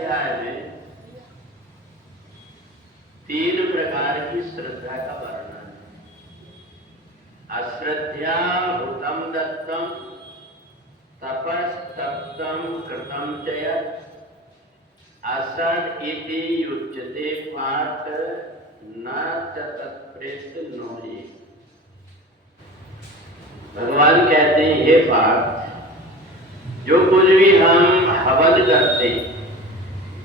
अध्याय में 3 प्रकार की श्रद्धा का वर्णन है। अश्रद्धा हुतम दत्तम तपस्तप्तम कृतम च यत् असद इति युच्यते पाठ न च तत्प्रेत नोहि। भगवान कहते हैं ये पाठ, जो कुछ भी हम हवन करते हैं,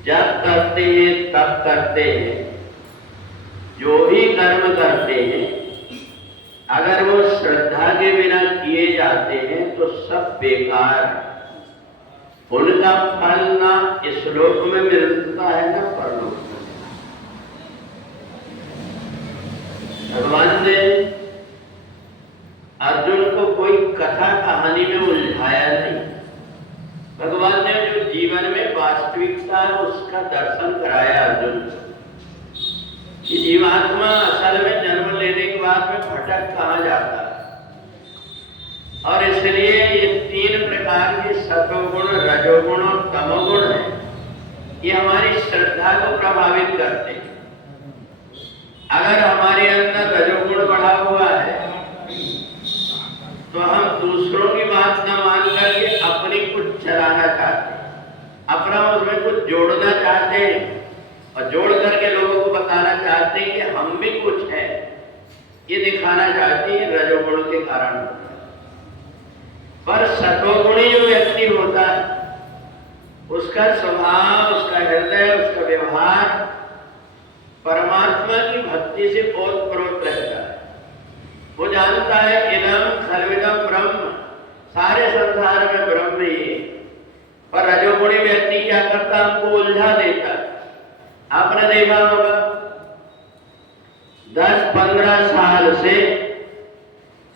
जब करते हैं तब करते हैं, जो भी कर्म करते हैं, अगर वो श्रद्धा के बिना किए जाते हैं तो सब बेकार है। उनका फल ना इस लोक में मिलता है ना परलोक में। भगवान ने अर्जुन को कोई कथा कहानी में उलझाया नहीं। भगवान ने जो जीवन में वास्तविकता है उसका दर्शन कराया अर्जुन को, कि जीवात्मा असल में जन्म लेने के बाद में भटक कहाँ जाता है। और इसलिए ये 3 प्रकार के सतोगुण, रजोगुण और तमोगुण है, ये हमारी श्रद्धा को प्रभावित करते हैं। अगर हमारे अंदर रजोगुण बढ़ा हुआ है तो हम दूसरों की बात न मान करके अपनी कुछ चलाना चाहते हैं, अपना उसमें कुछ जोड़ना चाहते हैं और जोड़ करके लोगों को बताना चाहते हैं कि हम भी कुछ है, ये दिखाना चाहते हैं। रजोगुण के कारण होता है। पर सतोगुणी जो व्यक्ति होता है, उसका स्वभाव, उसका हृदय, उसका व्यवहार परमात्मा की भक्ति से ओतप्रोत रहता है। वो जानता है इदम खल्विदम ब्रह्म, सारे संसार में ब्रह्म ही है। पर रजोगुणी व्यक्ति क्या करता, हमको उलझा देता। आपने देखा होगा 10-15 साल से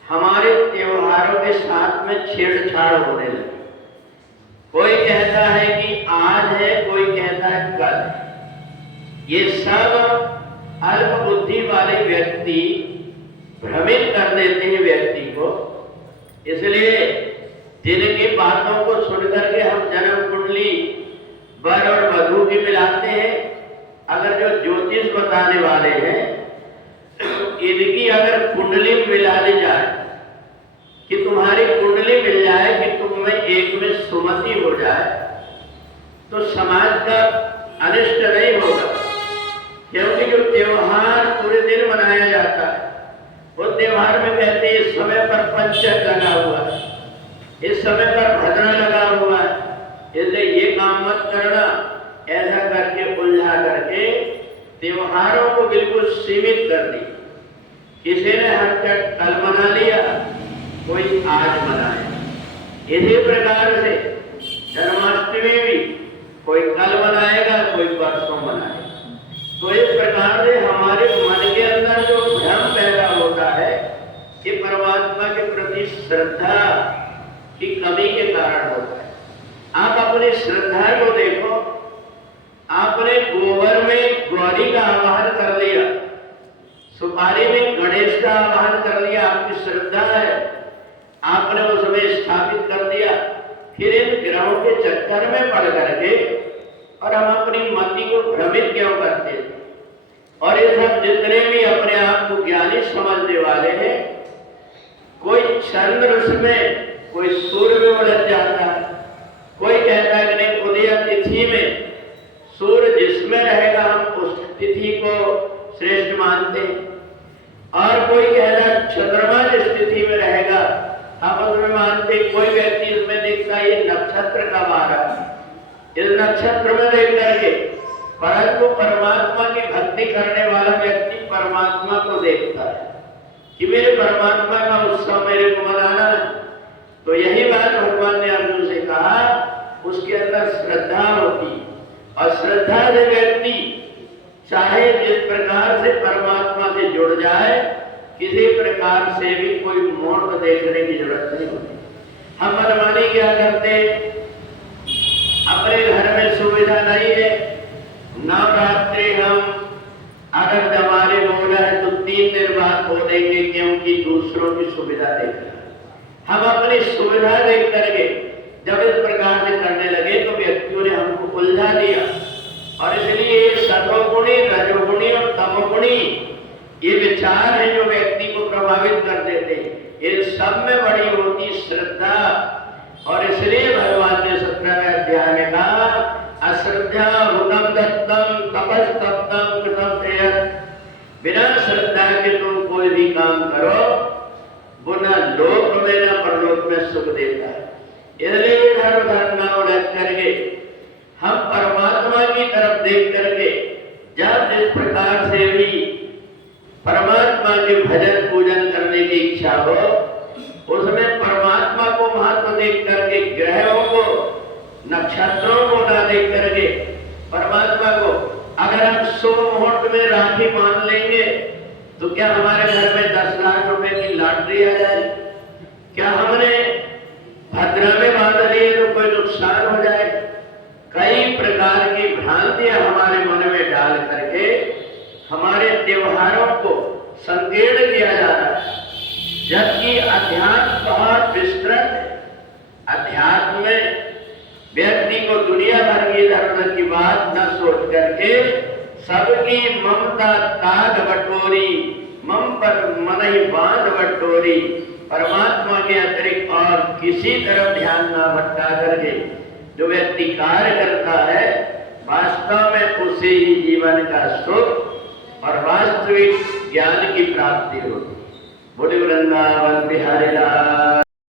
हमारे त्योहारों के साथ में छेड़छाड़ होने लगी। कोई कहता है कि आज है, कोई कहता है कल। ये सब अल्प बुद्धि वाले व्यक्ति भ्रमित कर देते हैं व्यक्ति को। इसलिए जिनकी बातों को सुनकर के हम जन्म कुंडली वर और वधू की मिलाते हैं, अगर जो ज्योतिष बताने वाले हैं इनकी अगर कुंडली मिला दी जाए, कि तुम्हारी कुंडली मिल जाए कि तुम में एक में सुमति हो जाए, तो समाज का अनिष्ट नहीं होगा। क्योंकि जो त्योहार पूरे दिन मनाया जाता है, वो त्योहार में कहते हैं इस समय पर पंचक लगा हुआ है, इस समय पर भजन लगा हुआ है, इसलिए ये काम मत करना, ऐसा करके उलझा करके त्योहारों को बिल्कुल सीमित कर दी। किसी ने हटकर कल मना लिया, कोई आज मनाए। इसी प्रकार से जन्माष्टमी भी कोई कल मनाएगा, कोई परसों मनाएगा। तो इस प्रकार से हमारे मन के अंदर जो भ्रम पैदा होता है, ये परमात्मा के प्रति श्रद्धा की कमी के कारण होता है। आप अपनी श्रद्धा को देखो। आपने गोबर में गौरी का आवाहन कर लिया, सुपारी में गणेश का आवाहन कर लिया, आपकी श्रद्धा है, आपने उसमें स्थापित कर दिया। फिर इन ग्रहों के चक्कर में पड़ करके और हम अपनी मति को भ्रमित क्यों करते हैं। और ये सब जितने भी अपने आप को ज्ञानी समझने वाले हैं, कोई चंद्र उसमें, कोई सूर्य में उलझ जाता है, कोई कहता है कि नहीं उदय तिथि में सूर्य जिसमें रहेगा हम उस तिथि को श्रेष्ठ मानते हैं, और कोई कहता है चंद्रमा जिस तिथि में रहेगा हम उसमें मानते। कोई व्यक्ति इसमें देखता है ये नक्षत्र का बारा, इस नक्षत्र में देख करके, परंतु परमात्मा की भक्ति करने वाला व्यक्ति परमात्मा को देखता है कि मेरे परमात्मा का उत्सव मेरे को मनाना है। तो यही बात भगवान ने अर्जुन से कहा, उसके अंदर श्रद्धा होती, और श्रद्धा से व्यक्ति चाहे जिस प्रकार से परमात्मा से जुड़ जाए, किसी प्रकार से भी कोई मोड़ को देखने की जरूरत नहीं होती। हम मनमानी क्या करते, अपने घर में सुविधा नहीं है, नवरात्रि हम अगर दमारे बोला है तो 3 दिन बाद बोलेंगे, क्योंकि दूसरों की सुविधा देख रहे हैं। हम अपनी सुविधा देख करके जब इस प्रकार से करने लगे तो व्यक्तियों ने हमको उलझा दिया। और इसलिए सतोगुणी, रजोगुणी और तमोगुणी ये विचार है जो व्यक्ति को प्रभावित कर देते हैं। इन सब में बड़ी होती श्रद्धा, और इसलिए भगवान ने 17वें अध्याय में कहा अश्रद्धा भूतम दत्तम तपस्तप्तम कृतम प्रयत्। बिना श्रद्धा के तुम कोई भी काम करो वो न लोक में न परलोक में सुख देता है। इसलिए इधर उधर न उलझ करके हम परमात्मा की तरफ देख करके जब जिस प्रकार से भी परमात्मा के भजन पूजन करने की इच्छा हो उसमें परमात्मा को महत्व देख करके, ग्रहों को नक्षत्रों को ना देख करके परमात्मा को, अगर हम शुभ मुहूर्त में राखी मान लेंगे तो क्या हमारे घर में 10 लाख रुपए की लॉटरी आ जाए? क्या हमने भद्रा में बांध लिए तो कोई नुकसान हो जाए? कई प्रकार की भ्रांतियां हमारे मन में डाल करके हमारे त्योहारों को संकीर्ण किया जा रहा है, जबकि अध्यात्म बहुत विस्तृत है। अध्यात्म में व्यक्ति को दुनिया भर की इधर की बात न सोच करके सबकी ममता ताग बटोरी, मम पर मन ही बांध बटोरी, परमात्मा के अतिरिक्त और किसी तरफ ध्यान न भटका करके जो व्यक्ति कार्य करता है वास्तव में उसे ही जीवन का सुख और वास्तविक ज्ञान की प्राप्ति होती। बोले वृंदावन बिहारी लाल।